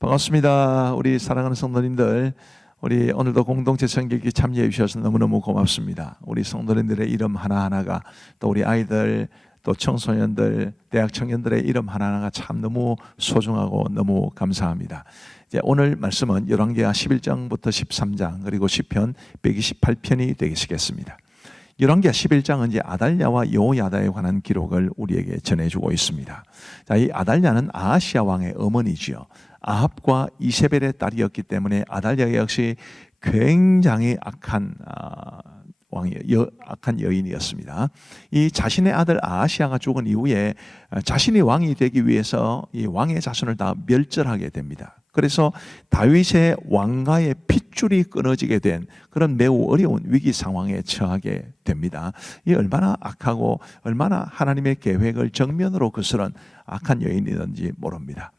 반갑습니다. 우리 사랑하는 성도님들, 우리 오늘도 공동체 성경기 참여해 주셔서 너무너무 고맙습니다. 우리 성도님들의 이름 하나하나가, 또 우리 아이들, 또 청소년들, 대학 청년들의 이름 하나하나가 참 너무 소중하고 너무 감사합니다. 이제 오늘 말씀은 열왕기하 11장부터 13장 그리고 시편 128편이 되시겠습니다. 열왕기하 11장은 이제 아달랴와 여호야다에 관한 기록을 우리에게 전해주고 있습니다. 자, 이 아달랴는 아하시아 왕의 어머니지요. 아합과 이세벨의 딸이었기 때문에 아달랴 역시 굉장히 악한 악한 여인이었습니다. 이 자신의 아들 아하시아가 죽은 이후에 자신이 왕이 되기 위해서 이 왕의 자손을 다 멸절하게 됩니다. 그래서 다윗의 왕가의 핏줄이 끊어지게 된 그런 매우 어려운 위기 상황에 처하게 됩니다. 이 얼마나 악하고 얼마나 하나님의 계획을 정면으로 거스른 악한 여인이든지 모릅니다.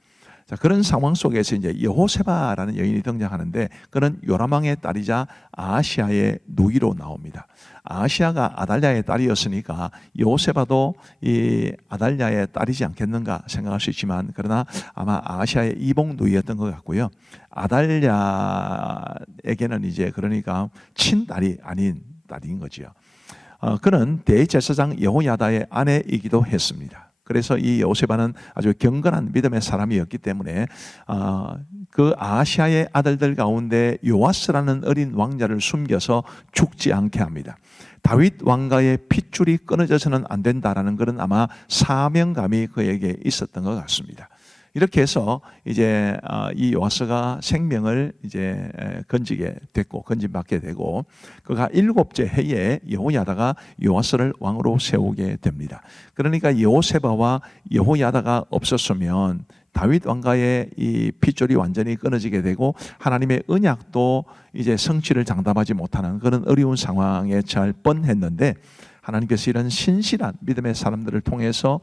자, 그런 상황 속에서 이제 여호세바라는 여인이 등장하는데, 그는 요람왕의 딸이자 아하시아의 누이로 나옵니다. 아하시아가 아달랴의 딸이었으니까 여호세바도 이 아달랴의 딸이지 않겠는가 생각할 수 있지만, 그러나 아마 아하시아의 이복 누이였던 것 같고요. 아달랴에게는 이제 그러니까 친딸이 아닌 딸인 거지요. 그는 대제사장 여호야다의 아내이기도 했습니다. 그래서 이 여호세바는 아주 경건한 믿음의 사람이었기 때문에 그 아하시아의 아들들 가운데 요아스라는 어린 왕자를 숨겨서 죽지 않게 합니다. 다윗 왕가의 핏줄이 끊어져서는 안 된다라는 그런 아마 사명감이 그에게 있었던 것 같습니다. 이렇게 해서 이제 이 요아스가 생명을 이제 건진받게 되고, 그가 7째 해에 여호야다가 요아스를 왕으로 세우게 됩니다. 그러니까 여호세바와 여호야다가 없었으면 다윗 왕가의 이 핏줄이 완전히 끊어지게 되고 하나님의 언약도 이제 성취를 장담하지 못하는 그런 어려운 상황에 처할 뻔했는데, 하나님께서 이런 신실한 믿음의 사람들을 통해서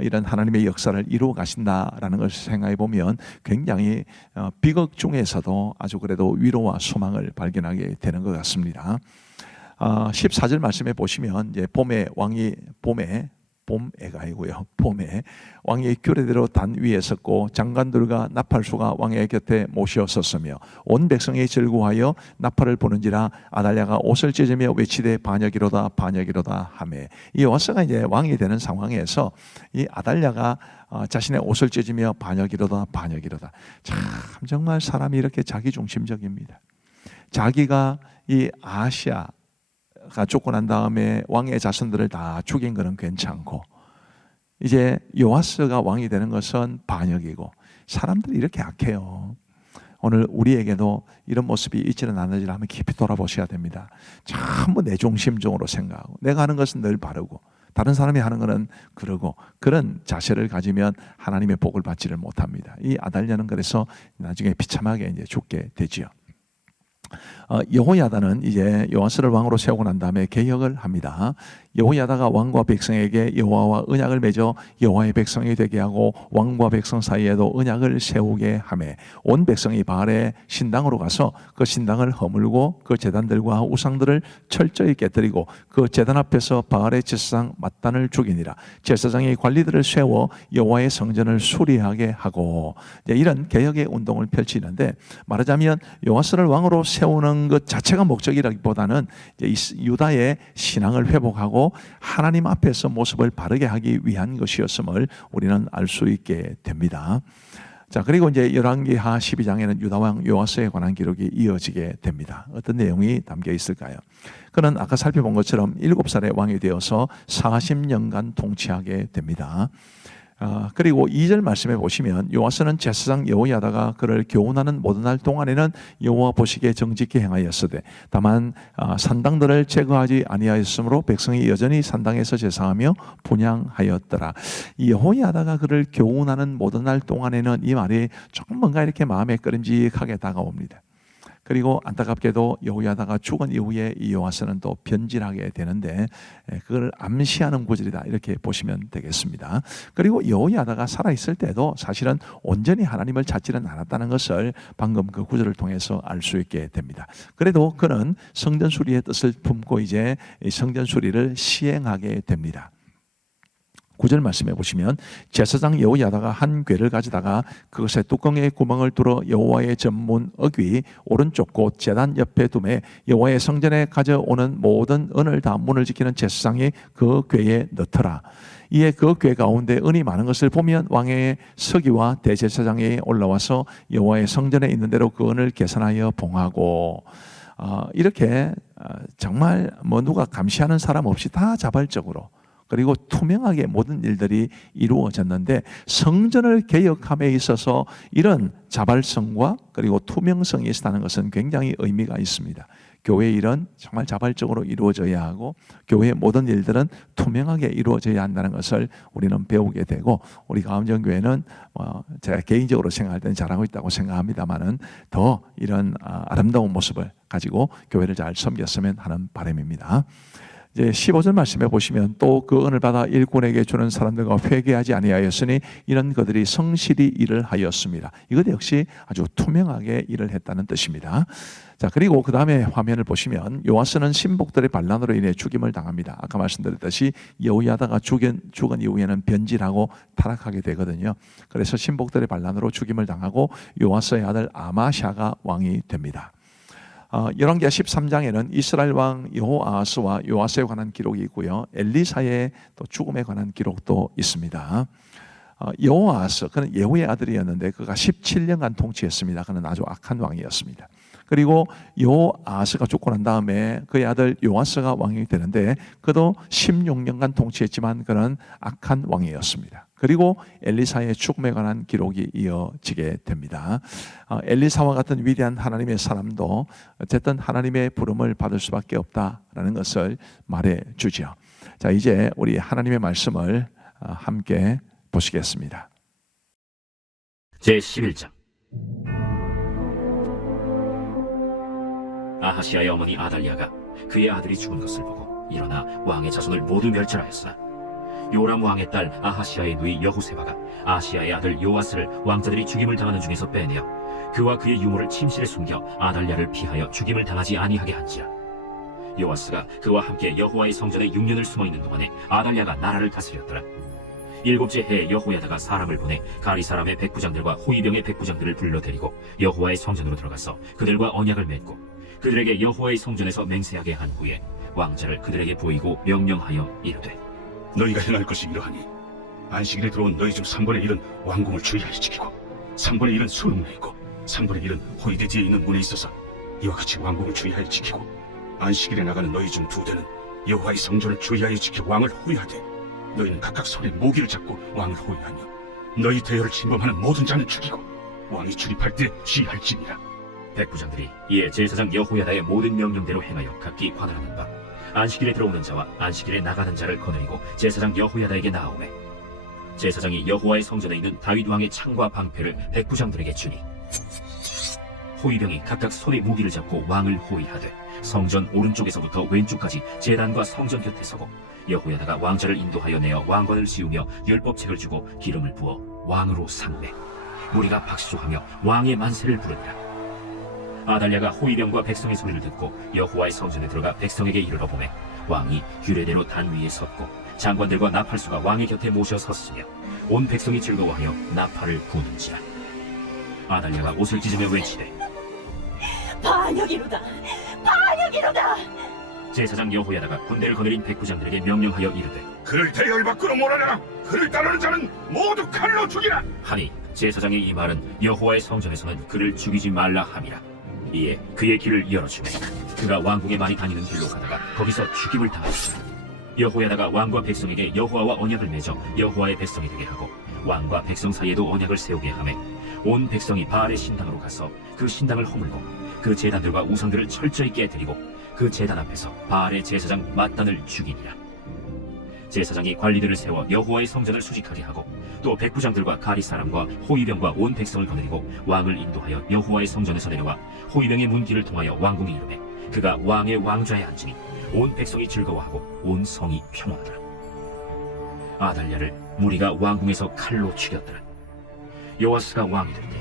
이런 하나님의 역사를 이루어 가신다라는 것을 생각해 보면 굉장히 비극 중에서도 아주 그래도 위로와 소망을 발견하게 되는 것 같습니다. 14절 말씀에 보시면 이제 봄에 왕이 규례대로 단 위에 섰고 장관들과 나팔수가 왕의 곁에 모셔 섰으며 온 백성이 즐거워하여 나팔을 부는지라 아달랴가 옷을 찢으며 외치되 반역이로다 반역이로다 하매, 이 요아스가 이제 왕이 되는 상황에서 이 아달랴가 자신의 옷을 찢으며 반역이로다 반역이로다. 참 정말 사람이 이렇게 자기중심적입니다. 자기가 이 아하시아 죽고 난 다음에 왕의 자손들을 다 죽인 것은 괜찮고, 이제 요아스가 왕이 되는 것은 반역이고, 사람들이 이렇게 악해요. 오늘 우리에게도 이런 모습이 있지는 않는지를 한번 깊이 돌아보셔야 됩니다. 전부 내 중심적으로 생각하고 내가 하는 것은 늘 바르고 다른 사람이 하는 것은 그러고, 그런 자세를 가지면 하나님의 복을 받지를 못합니다. 이 아달랴는 그래서 나중에 비참하게 이제 죽게 되지요. 여호야다는 이제 요아스를 왕으로 세우고 난 다음에 개혁을 합니다. 여호야다가 왕과 백성에게 여호와와 언약을 맺어 여호와의 백성이 되게 하고 왕과 백성 사이에도 언약을 세우게 하매, 온 백성이 바알의 신당으로 가서 그 신당을 허물고 그 제단들과 우상들을 철저히 깨뜨리고 그 제단 앞에서 바알의 제사장 맏단을 죽이니라. 제사장이 관리들을 세워 여호와의 성전을 수리하게 하고, 이런 개혁의 운동을 펼치는데, 말하자면 요아스를 왕으로 세우는 것 자체가 목적이라기보다는 이제 유다의 신앙을 회복하고 하나님 앞에서 모습을 바르게 하기 위한 것이었음을 우리는 알 수 있게 됩니다. 자, 그리고 이제 열왕기하 12장에는 유다왕 요아스에 관한 기록이 이어지게 됩니다. 어떤 내용이 담겨 있을까요? 그는 아까 살펴본 것처럼 7살의 왕이 되어서 40년간 통치하게 됩니다. 그리고 2절 말씀해 보시면 요아스는 제사장 여호야다가 그를 교훈하는 모든 날 동안에는 여호와 보시기에 정직히 행하였으되 다만 산당들을 제거하지 아니하였으므로 백성이 여전히 산당에서 제사하며 분향하였더라. 이 여호야다가 그를 교훈하는 모든 날 동안에는, 이 말이 조금 뭔가 이렇게 마음에 꺼림직하게 다가옵니다. 그리고 안타깝게도 여호야다가 죽은 이후에 이 요아스는 또 변질하게 되는데, 그걸 암시하는 구절이다 이렇게 보시면 되겠습니다. 그리고 여호야다가 살아있을 때도 사실은 온전히 하나님을 찾지는 않았다는 것을 방금 그 구절을 통해서 알 수 있게 됩니다. 그래도 그는 성전 수리의 뜻을 품고 이제 성전 수리를 시행하게 됩니다. 9절 말씀해 보시면 제사장 여호야다가 한 궤를 가져다가 그것에 뚜껑에 구멍을 뚫어 여호와의 전문 어귀 오른쪽 곳 제단 옆에 두매 여호와의 성전에 가져오는 모든 은을 다 문을 지키는 제사장이 그 궤에 넣더라. 이에 그 궤 가운데 은이 많은 것을 보면 왕의 서기와 대제사장이 올라와서 여호와의 성전에 있는 대로 그 은을 계산하여 봉하고 이렇게 정말 누가 감시하는 사람 없이 다 자발적으로 그리고 투명하게 모든 일들이 이루어졌는데 성전을 개혁함에 있어서 이런 자발성과 그리고 투명성이 있다는 것은 굉장히 의미가 있습니다. 교회의 일은 정말 자발적으로 이루어져야 하고 교회의 모든 일들은 투명하게 이루어져야 한다는 것을 우리는 배우게 되고 우리 가음정교회는 제가 개인적으로 생각할 때는 잘하고 있다고 생각합니다만은 더 이런 아름다운 모습을 가지고 교회를 잘 섬겼으면 하는 바람입니다. 이제 15절 말씀해 보시면 또 그 은을 받아 일꾼에게 주는 사람들과 회개하지 아니하였으니 이런 그들이 성실히 일을 하였습니다. 이것 역시 아주 투명하게 일을 했다는 뜻입니다. 자, 그리고 그 다음에 화면을 보시면 요아스는 신복들의 반란으로 인해 죽임을 당합니다. 아까 말씀드렸듯이 여호야다가 죽은 이후에는 변질하고 타락하게 되거든요. 그래서 신복들의 반란으로 죽임을 당하고 요아스의 아들 아마샤가 왕이 됩니다. 열왕기하 13장에는 이스라엘 왕 여호아하스와 요아스에 관한 기록이 있고요. 엘리사의 또 죽음에 관한 기록도 있습니다. 여호아하스 그는 예후의 아들이었는데 그가 17년간 통치했습니다. 그는 아주 악한 왕이었습니다. 그리고 여호아하스가 죽고 난 다음에 그의 아들 요아스가 왕이 되는데 그도 16년간 통치했지만 그는 악한 왕이었습니다. 그리고 엘리사의 죽음에 관한 기록이 이어지게 됩니다. 엘리사와 같은 위대한 하나님의 사람도 어쨌든 하나님의 부름을 받을 수밖에 없다라는 것을 말해주죠. 자, 이제 우리 하나님의 말씀을 함께 보시겠습니다. 제11장. 아하시아의 어머니 아달랴가 그의 아들이 죽은 것을 보고 일어나 왕의 자손을 모두 멸절하였으나 요람 왕의 딸 아하시아의 누이 여호세바가 아하시아의 아들 요아스를 왕자들이 죽임을 당하는 중에서 빼내어 그와 그의 유모를 침실에 숨겨 아달랴를 피하여 죽임을 당하지 아니하게 한지라. 요아스가 그와 함께 여호와의 성전에 6년을 숨어있는 동안에 아달랴가 나라를 다스렸더라. 7째 해에 여호야다가 사람을 보내 가리 사람의 백부장들과 호위병의 백부장들을 불러들이고 여호와의 성전으로 들어가서 그들과 언약을 맺고 그들에게 여호와의 성전에서 맹세하게 한 후에 왕자를 그들에게 보이고 명령하여 이르되 너희가 행할 것이 이러하니 안식일에 들어온 너희 중 3분의 1은 왕궁을 주의하여 지키고 3분의 1은 수릉문에 있고 3분의 1은 호위대 뒤에 있는 문에 있어서 이와 같이 왕궁을 주의하여 지키고 안식일에 나가는 너희 중 2대는 여호와의 성전을 주의하여 지켜 왕을 호위하되 너희는 각각 손에 모기를 잡고 왕을 호위하며 너희 대열을 침범하는 모든 자는 죽이고 왕이 출입할 때 시할지니라. 백부장들이 이에 제사장 여호야다의 모든 명령대로 행하여 각기 관할하는 바 안식일에 들어오는 자와 안식일에 나가는 자를 거느리고 제사장 여호야다에게 나아오매 제사장이 여호와의 성전에 있는 다윗 왕의 창과 방패를 백부장들에게 주니 호위병이 각각 손에 무기를 잡고 왕을 호위하되 성전 오른쪽에서부터 왼쪽까지 제단과 성전 곁에 서고 여호야다가 왕자를 인도하여 내어 왕관을 씌우며 율법책을 주고 기름을 부어 왕으로 삼매 무리가 박수하며 왕의 만세를 부르니라. 아달랴가 호위병과 백성의 소리를 듣고 여호와의 성전에 들어가 백성에게 이르러 보매 왕이 규례대로 단 위에 섰고 장관들과 나팔수가 왕의 곁에 모셔 섰으며 온 백성이 즐거워하여 나팔을 부는지라. 아달랴가 옷을 찢으며 외치되 반역이로다! 반역이로다! 제사장 여호야다가 군대를 거느린 백부장들에게 명령하여 이르되 그를 대열 밖으로 몰아내라. 그를 따르는 자는 모두 칼로 죽이라. 하니 제사장의 이 말은 여호와의 성전에서는 그를 죽이지 말라 함이라. 이에 그의 길을 열어주매 그가 왕궁에 많이 다니는 길로 가다가 거기서 죽임을 당하였으나 여호야다가 왕과 백성에게 여호와와 언약을 맺어 여호와의 백성이 되게 하고 왕과 백성 사이에도 언약을 세우게 하매 온 백성이 바알의 신당으로 가서 그 신당을 허물고 그 제단들과 우상들을 철저히 깨뜨리고 그 제단 앞에서 바알의 제사장 mat단을 죽이니라. 제사장이 관리들을 세워 여호와의 성전을 수직하게 하고 또 백부장들과 가리 사람과 호위병과 온 백성을 거느리고 왕을 인도하여 여호와의 성전에서 내려와 호위병의 문길을 통하여 왕궁에 이르매 그가 왕의 왕좌에 앉으니 온 백성이 즐거워하고 온 성이 평안하더라. 아달랴를 무리가 왕궁에서 칼로 죽였더라. 요아스가 왕이 될 때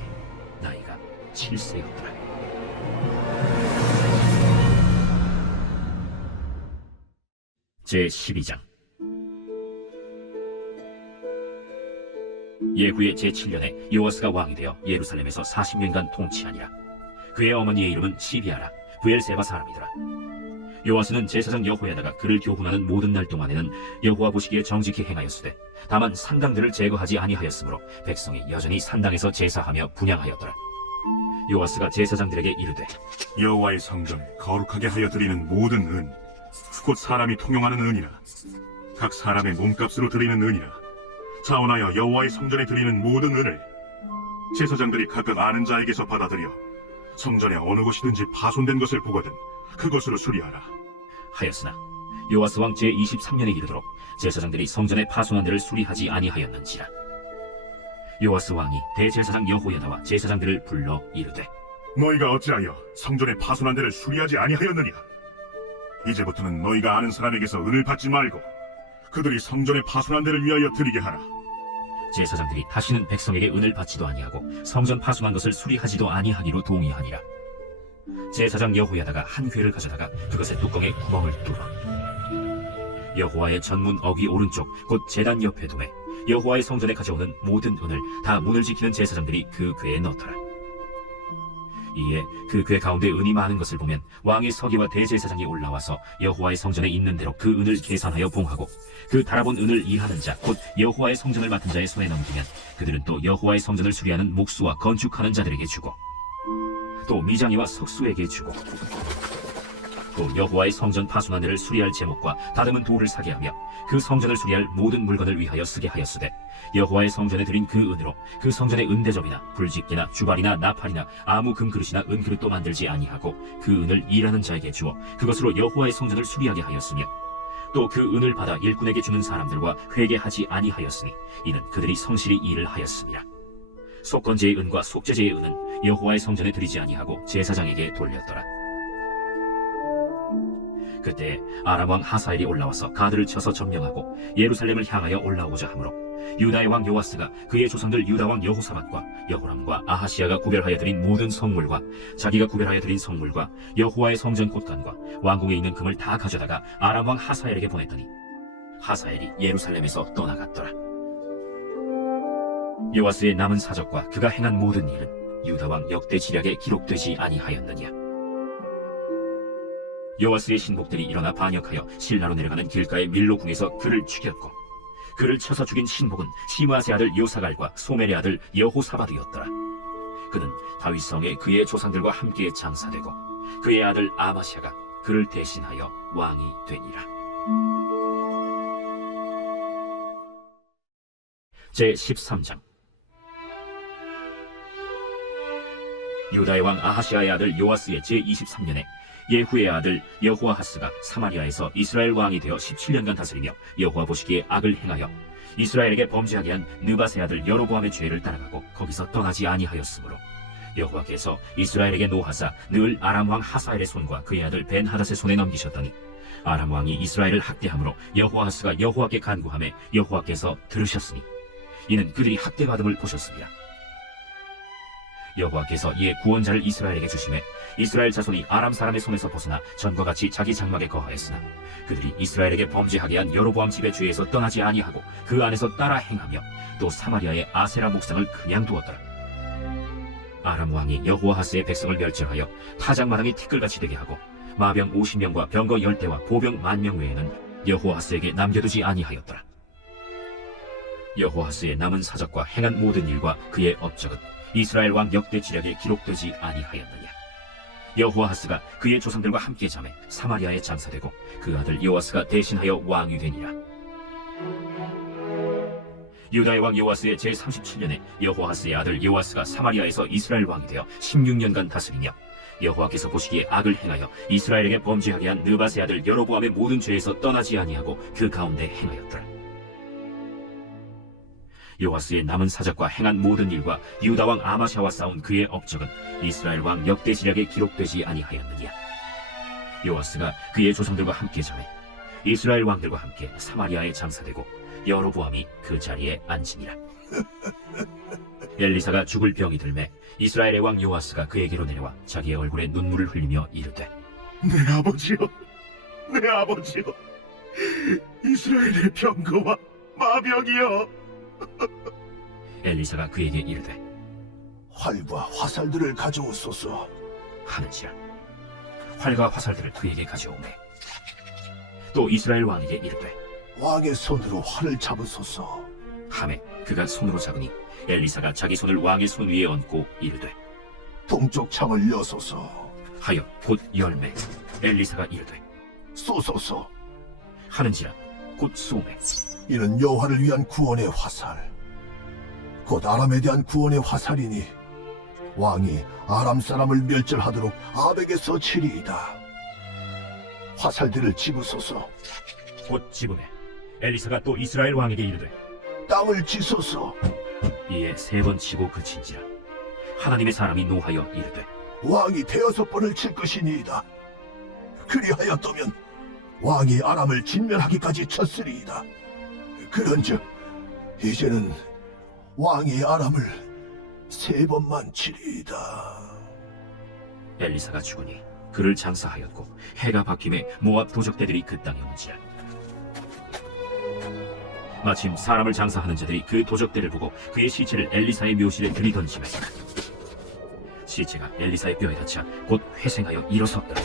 나이가 7세였더라. 제12장. 예후의 제7년에 요아스가 왕이 되어 예루살렘에서 40년간 통치하니라. 그의 어머니의 이름은 시비아라, 브엘세바 사람이더라. 요아스는 제사장 여호야다가 그를 교훈하는 모든 날 동안에는 여호와 보시기에 정직히 행하였으되 다만 산당들을 제거하지 아니하였으므로 백성이 여전히 산당에서 제사하며 분향하였더라. 요아스가 제사장들에게 이르되 여호와의 성전 거룩하게 하여 드리는 모든 은, 곧 사람이 통용하는 은이나 각 사람의 몸값으로 드리는 은이나 자원하여 여호와의 성전에 드리는 모든 은을 제사장들이 각각 아는 자에게서 받아들여 성전의 어느 곳이든지 파손된 것을 보거든 그것으로 수리하라. 하였으나 요아스 왕 제23년에 이르도록 제사장들이 성전의 파손한 데를 수리하지 아니하였는지라. 요아스 왕이 대제사장 여호야다와 제사장들을 불러 이르되 너희가 어찌하여 성전의 파손한 데를 수리하지 아니하였느냐? 이제부터는 너희가 아는 사람에게서 은을 받지 말고 그들이 성전의 파손한 데를 위하여 드리게 하라. 제사장들이 다시는 백성에게 은을 받지도 아니하고 성전 파손한 것을 수리하지도 아니하기로 동의하니라. 제사장 여호야다가 한 궤를 가져다가 그것의 뚜껑에 구멍을 뚫어 여호와의 전문 어귀 오른쪽 곧 제단 옆에 두매 여호와의 성전에 가져오는 모든 은을 다 문을 지키는 제사장들이 그 궤에 넣더라. 이에 그 궤 가운데 은이 많은 것을 보면 왕의 서기와 대제사장이 올라와서 여호와의 성전에 있는 대로 그 은을 계산하여 봉하고 그 달아본 은을 이하는 자 곧 여호와의 성전을 맡은 자의 손에 넘기면 그들은 또 여호와의 성전을 수리하는 목수와 건축하는 자들에게 주고 또 미장이와 석수에게 주고 또 여호와의 성전 파손한 데를 수리할 제목과 다듬은 돌을 사게 하며 그 성전을 수리할 모든 물건을 위하여 쓰게 하였으되 여호와의 성전에 드린 그 은으로 그 성전의 은대접이나 불집기나 주발이나 나팔이나 아무 금그릇이나 은그릇도 만들지 아니하고 그 은을 일하는 자에게 주어 그것으로 여호와의 성전을 수리하게 하였으며 또 그 은을 받아 일꾼에게 주는 사람들과 회개하지 아니하였으니 이는 그들이 성실히 일을 하였습니다. 속건제의 은과 속죄제의 은은 여호와의 성전에 드리지 아니하고 제사장에게 돌렸더라. 그때 아람 왕 하사엘이 올라와서 가드를 쳐서 점령하고 예루살렘을 향하여 올라오고자 하므로 유다의 왕 요아스가 그의 조상들 유다 왕 여호사밧과 여호람과 아하시야가 구별하여 드린 모든 성물과 자기가 구별하여 드린 성물과 여호와의 성전 곳간과 왕궁에 있는 금을 다 가져다가 아람 왕 하사엘에게 보냈더니 하사엘이 예루살렘에서 떠나갔더라. 요아스의 남은 사적과 그가 행한 모든 일은 유다 왕 역대 지략에 기록되지 아니하였느냐. 요아스의 신복들이 일어나 반역하여 실라로 내려가는 길가의 밀로궁에서 그를 죽였고 그를 쳐서 죽인 신복은 시므아스의 아들 요사갈과 소멜의 아들 여호사밧이었더라. 그는 다윗성에 그의 조상들과 함께 장사되고 그의 아들 아마시아가 그를 대신하여 왕이 되니라. 제13장 유다의 왕 아하시아의 아들 요아스의 제23년에 예후의 아들 여호아하스가 사마리아에서 이스라엘 왕이 되어 17년간 다스리며 여호와 보시기에 악을 행하여 이스라엘에게 범죄하게 한 느밧의 아들 여로보암의 죄를 따라가고 거기서 떠나지 아니하였으므로 여호와께서 이스라엘에게 노하사 늘 아람 왕 하사엘의 손과 그의 아들 벤하닷의 손에 넘기셨더니 아람 왕이 이스라엘을 학대함으로 여호아하스가 여호와께 간구하매 여호와께서 들으셨으니 이는 그들이 학대받음을 보셨습니다. 여호와께서 이에 구원자를 이스라엘에게 주심에 이스라엘 자손이 아람 사람의 손에서 벗어나 전과 같이 자기 장막에 거하였으나 그들이 이스라엘에게 범죄하게 한 여로보암 집의 죄에서 떠나지 아니하고 그 안에서 따라 행하며 또 사마리아의 아세라 목상을 그냥 두었더라. 아람 왕이 여호아하스의 백성을 멸절하여 타작마당이 티끌같이 되게 하고 마병 50명과 병거 10대와 보병 10,000명 외에는 여호아하스에게 남겨두지 아니하였더라. 여호아하스의 남은 사적과 행한 모든 일과 그의 업적은 이스라엘 왕 역대 지략에 기록되지 아니하였느냐. 여호아하스가 그의 조상들과 함께 잠에 사마리아에 장사되고 그 아들 요아스가 대신하여 왕이 되니라. 유다의 왕 요아스의 제37년에 여호아하스의 아들 요아스가 사마리아에서 이스라엘 왕이 되어 16년간 다스리며 여호와께서 보시기에 악을 행하여 이스라엘에게 범죄하게 한 느밧의 아들 여로보암의 모든 죄에서 떠나지 아니하고 그 가운데 행하였더라. 요아스의 남은 사적과 행한 모든 일과 유다 왕 아마샤와 싸운 그의 업적은 이스라엘 왕 역대 지략에 기록되지 아니하였느냐. 요아스가 그의 조상들과 함께 잠에 이스라엘 왕들과 함께 사마리아에 장사되고 여로보암이 그 자리에 앉으니라. 엘리사가 죽을 병이 들매 이스라엘의 왕 요아스가 그에게로 내려와 자기의 얼굴에 눈물을 흘리며 이르되 내 아버지여, 내 아버지여, 이스라엘의 병거와 마병이여. 엘리사가 그에게 이르되 활과 화살들을 가져오소서. 하는지라 활과 화살들을 그에게 가져오매 또 이스라엘 왕에게 이르되 왕의 손으로 활을 잡으소서. 하매 그가 손으로 잡으니 엘리사가 자기 손을 왕의 손 위에 얹고 이르되 동쪽 창을 여소서. 하여 곧 열매 엘리사가 이르되 쏘소서. 하는지라 곧 쏘매 이는 여호와를 위한 구원의 화살, 곧 아람에 대한 구원의 화살이니 왕이 아람 사람을 멸절하도록 아벡에서 치리이다. 화살들을 집으소서. 곧 집음에 엘리사가 또 이스라엘 왕에게 이르되 땅을 치소서. 이에 3번 치고 그친지라 하나님의 사람이 노하여 이르되 왕이 5번을 칠 것이니이다. 그리하였다면 왕이 아람을 진멸하기까지 쳤으리이다. 그런즉 이제는 왕이 아람을 3번만 치리이다. 엘리사가 죽으니 그를 장사하였고 해가 바뀜에 모압 도적대들이 그 땅에 온지라 마침 사람을 장사하는 자들이 그 도적대를 보고 그의 시체를 엘리사의 묘실에 들이던지매 시체가 엘리사의 뼈에 닿자 곧 회생하여 일어섰더라.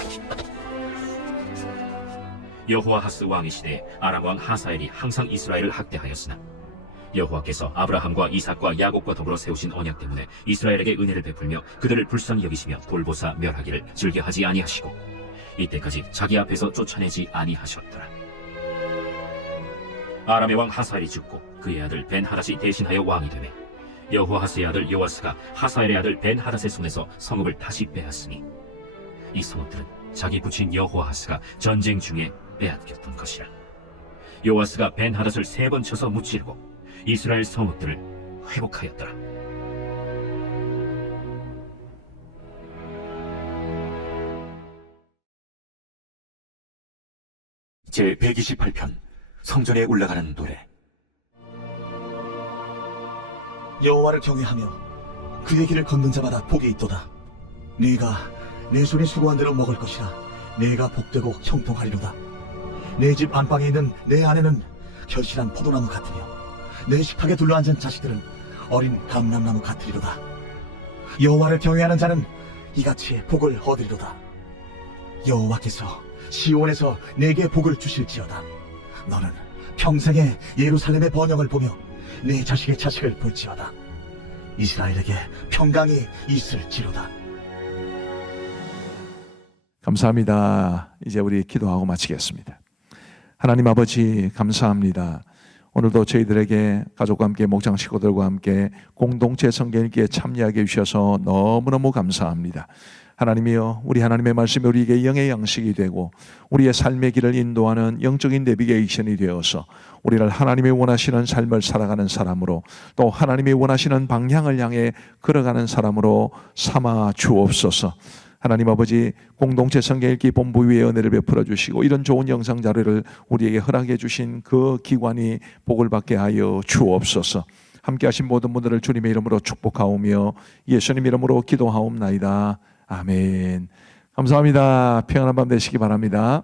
여호아하스 왕의 시대에 아람 왕 하사엘이 항상 이스라엘을 학대하였으나 여호와께서 아브라함과 이삭과 야곱과 더불어 세우신 언약 때문에 이스라엘에게 은혜를 베풀며 그들을 불쌍히 여기시며 돌보사 멸하기를 즐겨하지 아니하시고 이때까지 자기 앞에서 쫓아내지 아니하셨더라. 아람의 왕 하사엘이 죽고 그의 아들 벤하닷이 대신하여 왕이 되매 여호아하스의 아들 요아스가 하사엘의 아들 벤하닷의 손에서 성읍을 다시 빼앗으니 이 성읍들은 자기 부친 여호아하스가 전쟁 중에 빼앗겼던 것이라. 요아스가 벤하닷을 3번 쳐서 무찌르고 이스라엘 성읍들을 회복하였더라. 제 128편 성전에 올라가는 노래. 여호와를 경외하며 그의 길을 걷는 자마다 복이 있도다. 네가 내 손이 수고한 대로 먹을 것이라. 내가 복되고 형통하리로다. 내 집 안방에 있는 내 아내는 결실한 포도나무 같으며 내 식탁에 둘러앉은 자식들은 어린 감람나무 같으리로다. 여호와를 경외하는 자는 이같이 복을 얻으리로다. 여호와께서 시온에서 내게 복을 주실지어다. 너는 평생에 예루살렘의 번영을 보며 내 자식의 자식을 볼지어다. 이스라엘에게 평강이 있을지로다. 감사합니다. 이제 우리 기도하고 마치겠습니다. 하나님 아버지 감사합니다. 오늘도 저희들에게 가족과 함께 목장 식구들과 함께 공동체 성경 읽기에 참여하게 해주셔서 너무너무 감사합니다. 하나님이여, 우리 하나님의 말씀이 우리에게 영의 양식이 되고 우리의 삶의 길을 인도하는 영적인 내비게이션이 되어서 우리를 하나님이 원하시는 삶을 살아가는 사람으로, 또 하나님이 원하시는 방향을 향해 걸어가는 사람으로 삼아 주옵소서. 하나님 아버지, 공동체 성경 읽기 본부 위에 은혜를 베풀어 주시고 이런 좋은 영상 자료를 우리에게 허락해 주신 그 기관이 복을 받게 하여 주옵소서. 함께 하신 모든 분들을 주님의 이름으로 축복하오며 예수님 이름으로 기도하옵나이다. 아멘. 감사합니다. 평안한 밤 되시기 바랍니다.